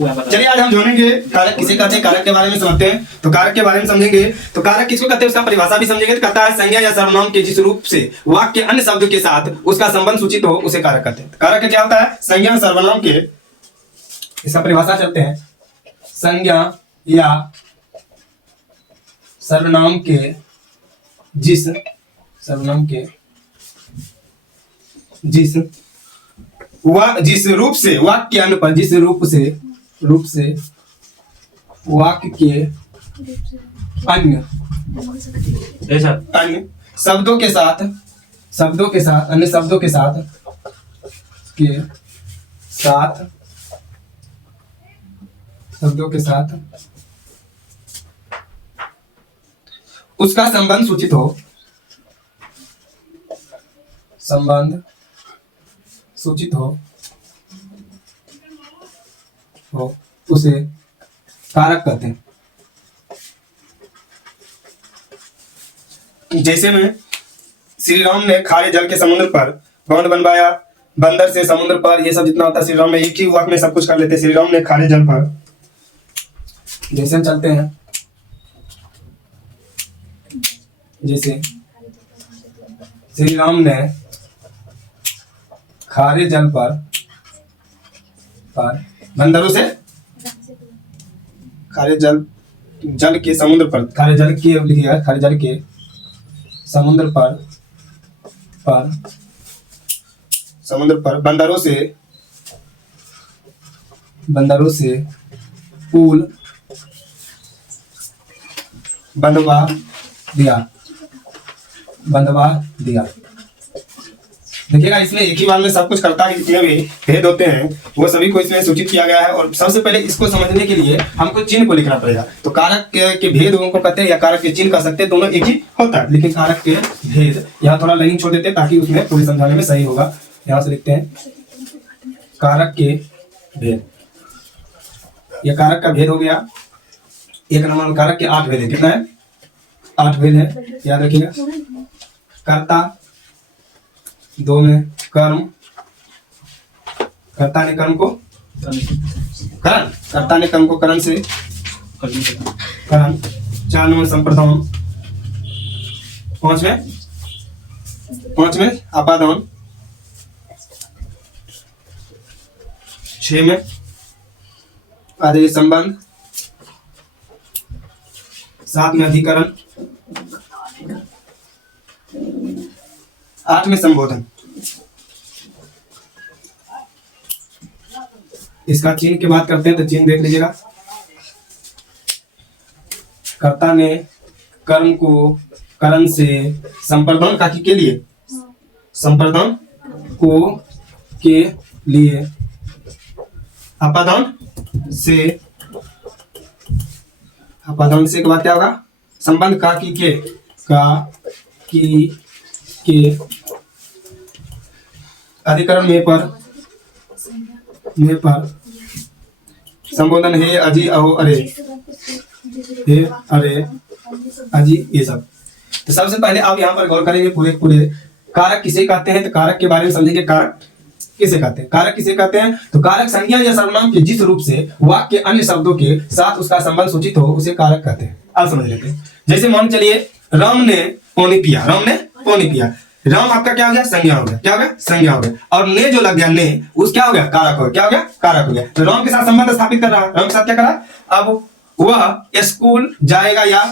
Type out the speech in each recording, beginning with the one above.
चलिए आज हम जानेंगे कारक किसे कहते हैं, कारक के बारे में समझते हैं। तो कारक के बारे में समझेंगे तो कारक किसको कहते हैं उसका परिभाषा भी समझेंगे। तो कहता है संज्ञा या सर्वनाम के जिस रूप से वाक्य अन्य शब्द के साथ उसका संबंध सूचित हो उसे कारक कहते हैं। कारक क्या होता है? संज्ञा सर्वनाम के, इसका परिभाषा चलते हैं। संज्ञा या सर्वनाम के जिस रूप से वाक्य अन्य पर, जिस रूप से वाक्य के अन्य शब्दों के साथ अन्य शब्दों के साथ उसका संबंध सूचित हो उसे कारक कहते हैं। जैसे में श्री राम ने खारे जल के समुद्र पर बांध बनवाया, बंदर से समुद्र पर, ये सब जितना होता है श्री राम में एक ही वाक्य में सब कुछ कर लेते हैं। श्री राम ने खारे जल पर, जैसे हम चलते हैं, जैसे श्री राम ने खारे जल पर बंदरों से, खारे जल के समुद्र पर, खारे जल के लिखिएगा, खारे जल के समुद्र पर बंदरों से पुल बंधवा दिया। देखिएगा इसमें एक ही बार में सब कुछ करता है, जितने भी भेद होते हैं वो सभी को इसमें सूचित किया गया है। और सबसे पहले इसको समझने के लिए हमको चिन्ह को लिखना पड़ेगा। तो कारक के भेद को कहते हैं या कारक के चिन्ह कह सकते हैं, दोनों एक ही होता है। लेकिन कारक के भेद यहाँ थोड़ा लाइन छोड़ देते हैं ताकि उसमें पूरी समझाने में सही होगा। यहाँ से लिखते हैं कारक के भेद। यह कारक का भेद हो गया। एक नंबर कारक के 8 भेद है। कितना है? 8 भेद है, याद रखिएगा। कर्ता, 2 में कर्म, कर्ता ने कर्म को करण, कर्ता ने कर्म को करण से करण। 4 नंबर संप्रदान, 5 में अपादान, 6 में आदि संबंध, 7 में अधिकरण, 8 में संबोधन। इसका चिन्ह की बात करते हैं तो चिन्ह देख लीजिएगा। कर्ता ने कर्म को करण से संप्रदान का के लिए, संप्रदान को के लिए, अपादान से के बाद क्या होगा? संबंध का की के अधिकरण में पर संबोधन हे अजी अहो अरे, हे अरे अजी, ये सब। तो सबसे पहले आप यहाँ पर गौर करेंगे पूरे कारक किसे कहते हैं। तो कारक के बारे में समझेंगे। कारक किसे कहते हैं? कारक किसे कहते हैं? तो कारक संज्ञा या सर्वनाम के जिस रूप से वाक्य अन्य शब्दों के साथ उसका संबंध सूचित हो उसे कारक कहते हैं। अब समझ लेते हैं। जैसे मान चलिए राम ने पानी पिया, राम आपका क्या हो गया? संज्ञा हो गया। क्या हो गया? संज्ञा हो गया। और ने जो लग गया, ने उस क्या हो गया? कारक हो गया। क्या हो गया? कारक हो गया। तो राम के साथ संबंध स्थापित कर रहा है। राम के साथ क्या कर रहा है? अब वह स्कूल जाएगा, या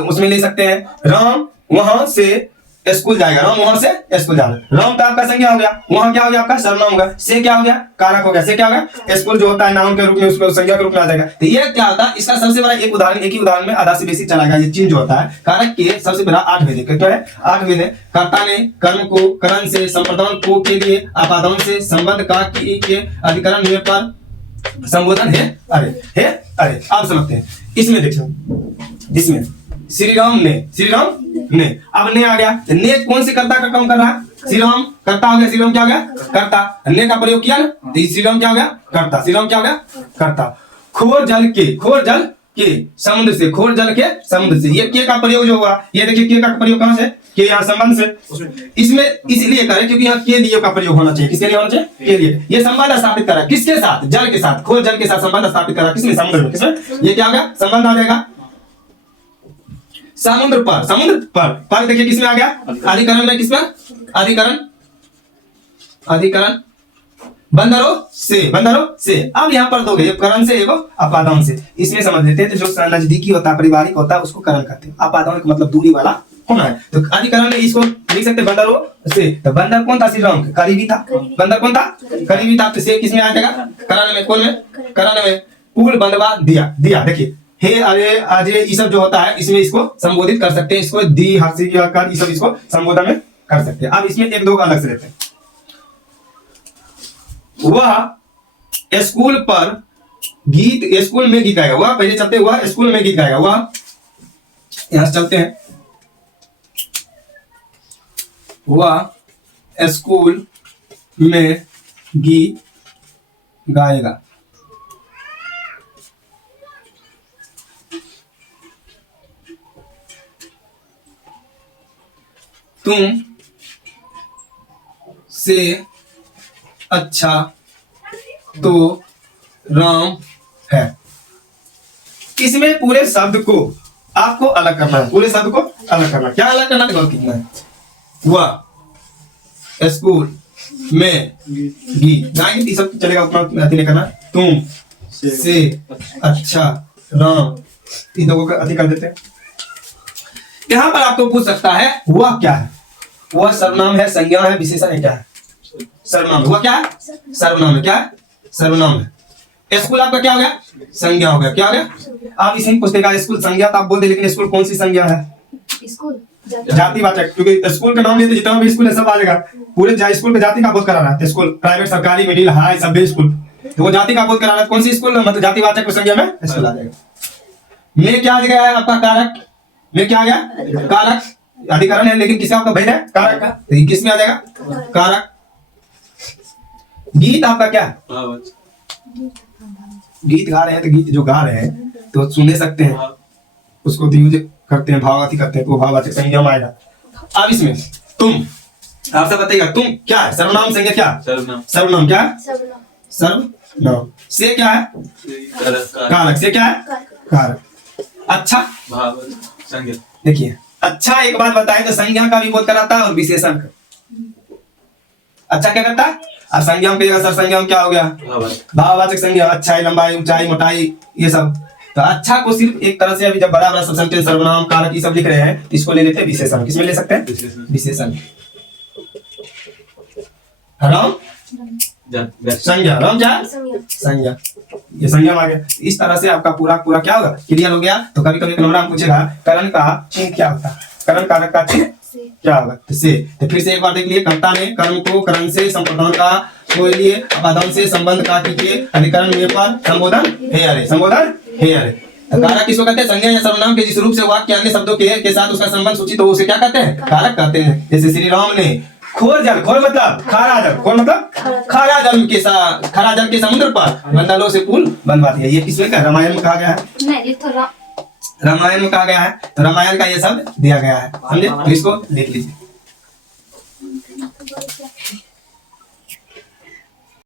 उसमें ले सकते हैं राम वहां से स्कूल जाएगा, राम वहां से स्कूल जाएगा। राम तो आपका संज्ञा हो गया, वहां क्या हो गया? आपका सर्वनाम हो गया। से क्या हो गया? कारक हो गया। से क्या हो गया? स्कूल जो होता है नाम के रूप में, उसको संज्ञा के रूप में आ जाएगा। तो ये क्या होता है? इसका सबसे बड़ा एक ही उदाहरण में आधा से बेसिक चला गया। ये चिन्ह जो होता है कारक के सबसे बड़ा 8 भेद है। क्या है? 8 भेद है। कर्ता ने कर्म को करण से, संप्रदान को के लिए, अपादान से, संबंध का के अधिकरण में पर, संबोधन है अरे। आप समझते हैं। इसमें देखो, इसमें श्री राम ने अब ने आ गया। ने कौन से कर्ता का काम कर रहा है? श्री राम कर्ता हो गया। श्री राम क्या हो गया? कर्ता। ने का प्रयोग किया ना, तो श्री राम क्या हो गया? कर्ता। श्री राम क्या हो गया? कर्ता। खोर जल के समुद्र से, खोर जल के समुद्र से। ये के का प्रयोग जो हुआ, ये देखिए के का प्रयोग कहां से, के यहाँ संबंध से। इसमें इसलिए करें क्योंकि यहाँ के लिए का प्रयोग होना चाहिए। किसके लिए होना चाहिए, के लिए। ये संबंध स्थापित करा किसके साथ, जल के साथ, खोर जल के साथ संबंध स्थापित करा किसने, समुद्र में। किसमें, ये क्या हो गया, संबंध आ जाएगा समुद्र पर। समुद्र पर देखिए किसमें आ गया, अधिकरण में। किसमें, अधिकरण, अधिकरण बंदरों से, बंदरों से। अब यहाँ पर दो गए, करण से एवं अपादान से। इसमें समझ लेते हैं, तो जो नजदीकी होता है, पारिवारिक होता है, उसको करण कहते हैं। अपादान का मतलब दूरी वाला होना है। तो अधिकरण में इसको लिख सकते बंदरों से। तो बंदर कौन था, श्री राम करीबी था। बंदर कौन था, करीबी था। तो से किसमें आ जाएगा, करण में। कौन में, करण में। पुल बंधवा दिया, दिया देखिए हे अरे अजय, ये सब जो होता है इसमें इसको संबोधित कर सकते हैं। इसको दी हर्षी कर, ये सब इसको संबोधन में कर सकते हैं। अब इसमें एक दो का अलग से रहते हैं। वह स्कूल पर गीत, स्कूल में गीत गाएगा। वह पहले चलते, वह स्कूल में गीत गाएगा। वह यहां से चलते हैं, वह स्कूल में गीत गाएगा। तुम से अच्छा तो राम है। इसमें पूरे शब्द को आपको अलग करना है, पूरे शब्द को अलग करना। क्या अलग करना है, कितना है। वह स्कूल में गीत गाएंगे, सब चलेगा, उतना अति नहीं करना। तुम से अच्छा राम, इन दो को अति कर देते हैं। यहां पर आपको पूछ सकता है वह क्या है, वह सर्वनाम है, संज्ञा है, विशेषण है, क्या है, सर्वनाम। वह क्या है, सर्वनाम है। क्या है, सर्वनाम है। स्कूल आपका क्या हो गया, संज्ञा हो गया। क्या हो गया, आप इसे पूछेगा स्कूल संज्ञा, तो आप बोल दे, लेकिन स्कूल कौन सी संज्ञा है, जातिवाचक। क्योंकि स्कूल का नाम लेते जितना भी स्कूल है सब आ जाएगा। पूरे स्कूल पे जाति का बोध करा रहा है। स्कूल प्राइवेट, सरकारी, मिडिल, हाई, सब स्कूल, तो वो जाति का बोध करा रहा है। कौन सी स्कूल, मतलब जातिवाचक संज्ञा में स्कूल आ जाएगा। में क्या आ गया है आपका, कारक। में क्या आ गया, कारक। अधिकरण है लेकिन किसका, आपका भेद है, कारक का। तो किस में आ जाएगा, कारक। गीत आपका क्या है, गीत गा रहे हैं, तो गीत जो गा रहे हैं तो सुने सकते हैं, उसको यूज करते हैं, भावार्थी करते हैं, तो भाववाचक संज्ञा में आएगा। अब इसमें तुम, आपसे बताइएगा तुम क्या है, सर्वनाम संज्ञा क्या, सर्वनाम क्या है, सर्वनाम। से क्या है, कारक। से क्या है, कारक। अच्छा, देखिए अच्छा एक बात बताएं तो संज्ञा का भी बोध कराता है और विशेषण का। अच्छा क्या करता है, अब संज्ञा में सर, संज्ञा क्या हो गया, भाववाचक संज्ञा, अच्छाई, लंबाई, ऊंचाई, मोटाई, ये सब। तो अच्छा को सिर्फ एक तरह से अभी जब बड़ा बड़ा सब सेंटेंस, सर्वनाम, कारक ये सब लिख रहे हैं, इसको ले लेते हैं विशेषण। किसमें ले सकते हैं, विशेषण। राम संज्ञा, राम क्या, संज्ञा, ये संज्ञा आ गया। इस तरह से आपका पूरा पूरा क्या होगा, क्लियर हो गया। तो कभी कभी नंबर पूछेगा करण का चिन्ह क्या होता है, करण कारक का चिन्ह क्या होगा, तो से। तो फिर से एक बार देख लिए, कर्ता ने कर्म को करण से संप्रदान का को लिए अपादान से संबंध का कीजिए, अधिकरण में पर संबोधन है अरे, संबोधन है अरे। तो कारक किसको कहते हैं, संज्ञा या सर्वनाम के जिस रूप से वाक्य अन्य शब्दों के साथ उसका संबंध सूचित हो उसे क्या कहते हैं, कारक कहते हैं। जैसे श्री राम ने खोर जल, खोर मतलब खारा जल, खोर मतलब खारा जल के साथ, खारा जल के समुद्र पर बंदरों से पुल बनवा दिया। ये किसमें का, रामायण में कहा गया है, रामायण में कहा गया है। तो रामायण का ये शब्द दिया गया है, समझे। तो इसको लिख लीजिए।